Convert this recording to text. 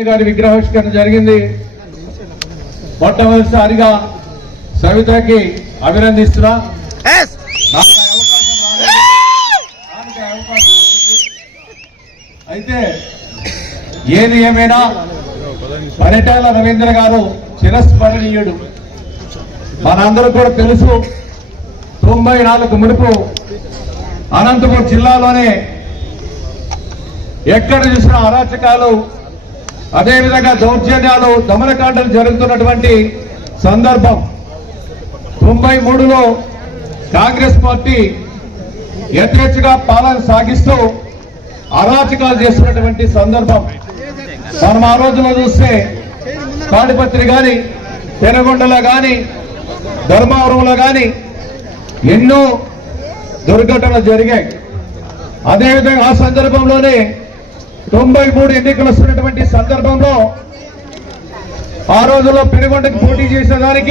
గారి విగ్రహావిష్కరణ జరిగింది. మొట్టమొదటిసారిగా సవితకి అభినందిస్తున్నా. అయితే ఏది ఏమైనా పరిటాల రవీంద్ర గారు చిరస్మరణీయుడు. మనందరూ కూడా తెలుసు తొంభై నాలుగు మునుపు అనంతపురం జిల్లాలోనే ఎక్కడ చూసినా అరాచకాలు అదేవిధంగా దౌర్జన్యాలు దమనకాండలు జరుగుతున్నటువంటి సందర్భం. తొంభై మూడులో కాంగ్రెస్ పార్టీ యథేచ్ఛగా పాలన సాగిస్తూ అరాచకాలు చేస్తున్నటువంటి సందర్భం. మనం ఆ రోజులో చూస్తే తాడిపత్రి కానీ పెనగొండలో కానీ ధర్మవరంలో కానీ ఎన్నో దుర్ఘటనలు జరిగాయి. అదేవిధంగా ఆ సందర్భంలోనే తొంభై మూడు ఎన్నికలు వస్తున్నటువంటి సందర్భంలో ఆ రోజుల్లో పెనుగొండకి పోటీ చేసేదానికి